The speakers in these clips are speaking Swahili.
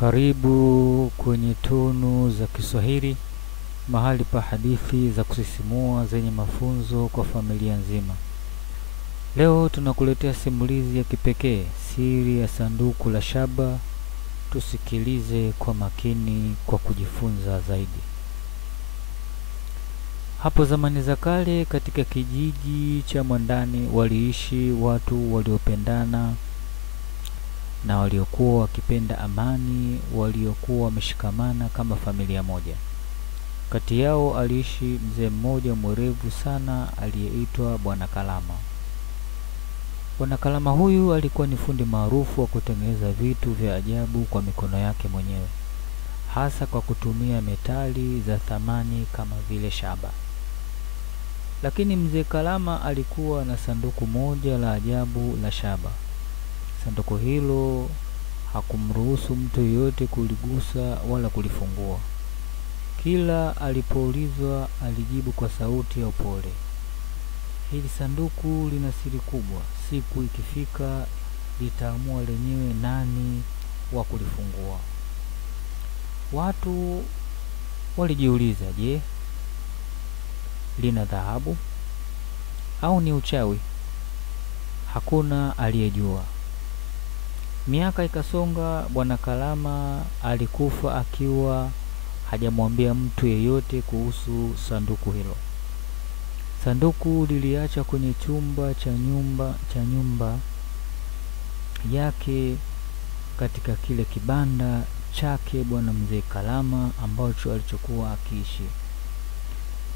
Karibu kwenye Tunu za Kiswahili, mahali pa hadithi za kusisimua zenye mafunzo kwa familia nzima. Leo tunakuletea simulizi ya kipekee, Siri ya Sanduku la Shaba. Tusikilize kwa makini kwa kujifunza zaidi. Hapo zamani za kale, katika kijiji cha Mwandani waliishi watu waliopendana na waliokuwa wakipenda amani, waliokuwa wameshikamana kama familia moja. Kati yao aliishi mzee mmoja mwerevu sana aliyeitwa Bwana Kalama. Bwana Kalama huyu alikuwa ni fundi maarufu wa kutengeneza vitu vya ajabu kwa mikono yake mwenyewe, hasa kwa kutumia metali za thamani kama vile shaba. Lakini mzee Kalama alikuwa na sanduku moja la ajabu la shaba. Sanduku hilo hakumruhusu mtu yeyote kuligusa wala kulifungua. Kila alipoulizwa alijibu kwa sauti ya upole, "Hili sanduku lina siri kubwa. Siku ikifika litaamua lenyewe nani wa kulifungua." Watu walijiuliza, je, lina dhahabu au ni uchawi? Hakuna aliyejua. Miaka ikasonga. Bwana Kalama alikufa akiwa hajamwambia mtu yeyote kuhusu sanduku hilo. Sanduku liliacha kwenye chumba cha nyumba yake katika kile kibanda chake bwana mzee Kalama ambacho alichokuwa akiishi.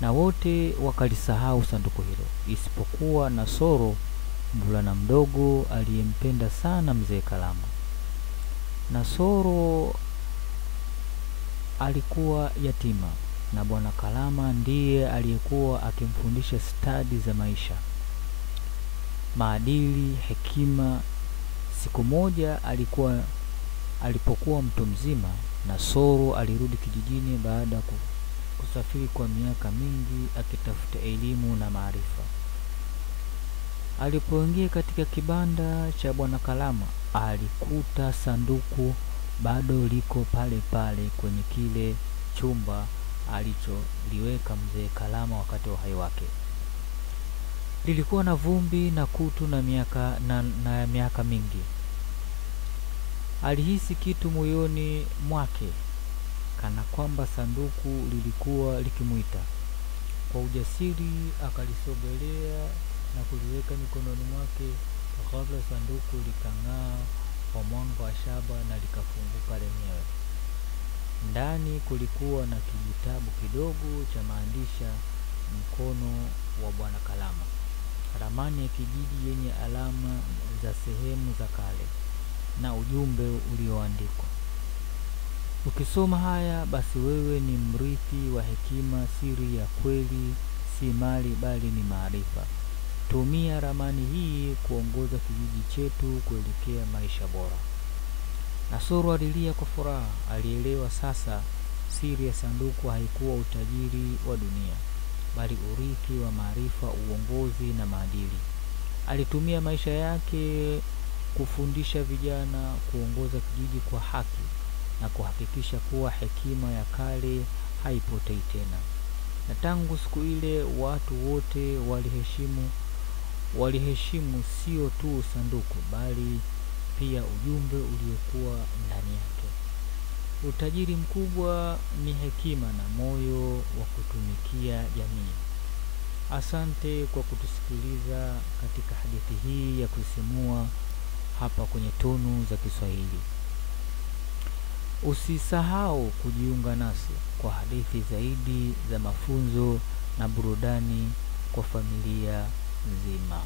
Na wote wakalisahau sanduku hilo isipokuwa Nasoro, mvulana mdogo aliyempenda sana mzee Kalama. Nasoro alikuwa yatima na bwana Kalama ndiye aliyekuwa akimfundisha stadi za maisha, maadili, hekima. Siku moja alipokuwa mtu mzima, Nasoro alirudi kijijini baada ya kusafiri kwa miaka mingi akitafuta elimu na maarifa. Alipoingia katika kibanda cha bwana Kalama, alikuta sanduku bado liko pale pale kwenye kile chumba alicholiweka mzee Kalama wakati wa uhai wake. Lilikuwa na vumbi na kutu na miaka mingi. Alihisi kitu moyoni mwake, kana kwamba sanduku lilikuwa likimuita. Kwa ujasiri akalisogelea na kuliweka mikononi mwake. Ghafla sanduku likang'aa kwa mwanga wa shaba na likafunguka lenyewe. Ndani kulikuwa na kijitabu kidogo cha maandishi mkono wa bwana Kalama, ramani ya kijiji yenye alama za sehemu za kale na ujumbe ulioandikwa, "Ukisoma haya basi wewe ni mrithi wa hekima. Siri ya kweli si mali bali ni maarifa. Tumia ramani hii kuongoza kijiji chetu kuelekea maisha bora." Nasoro alilia kwa furaha. Alielewa sasa siri ya sanduku haikuwa utajiri wa dunia, bali urithi wa maarifa, uongozi na maadili. Alitumia maisha yake kufundisha vijana, kuongoza kijiji kwa haki na kuhakikisha kuwa hekima ya kale haipotei tena. Na tangu siku ile watu wote waliheshimu sio tu sanduku bali pia ujumbe uliokuwa ndani yake. Utajiri mkubwa ni hekima na moyo wa kutumikia jamii. Asante kwa kutusikiliza katika hadithi hii ya kusisimua hapa kwenye Tunu za Kiswahili. Usisahau kujiunga nasi kwa hadithi zaidi za mafunzo na burudani kwa familia nzima.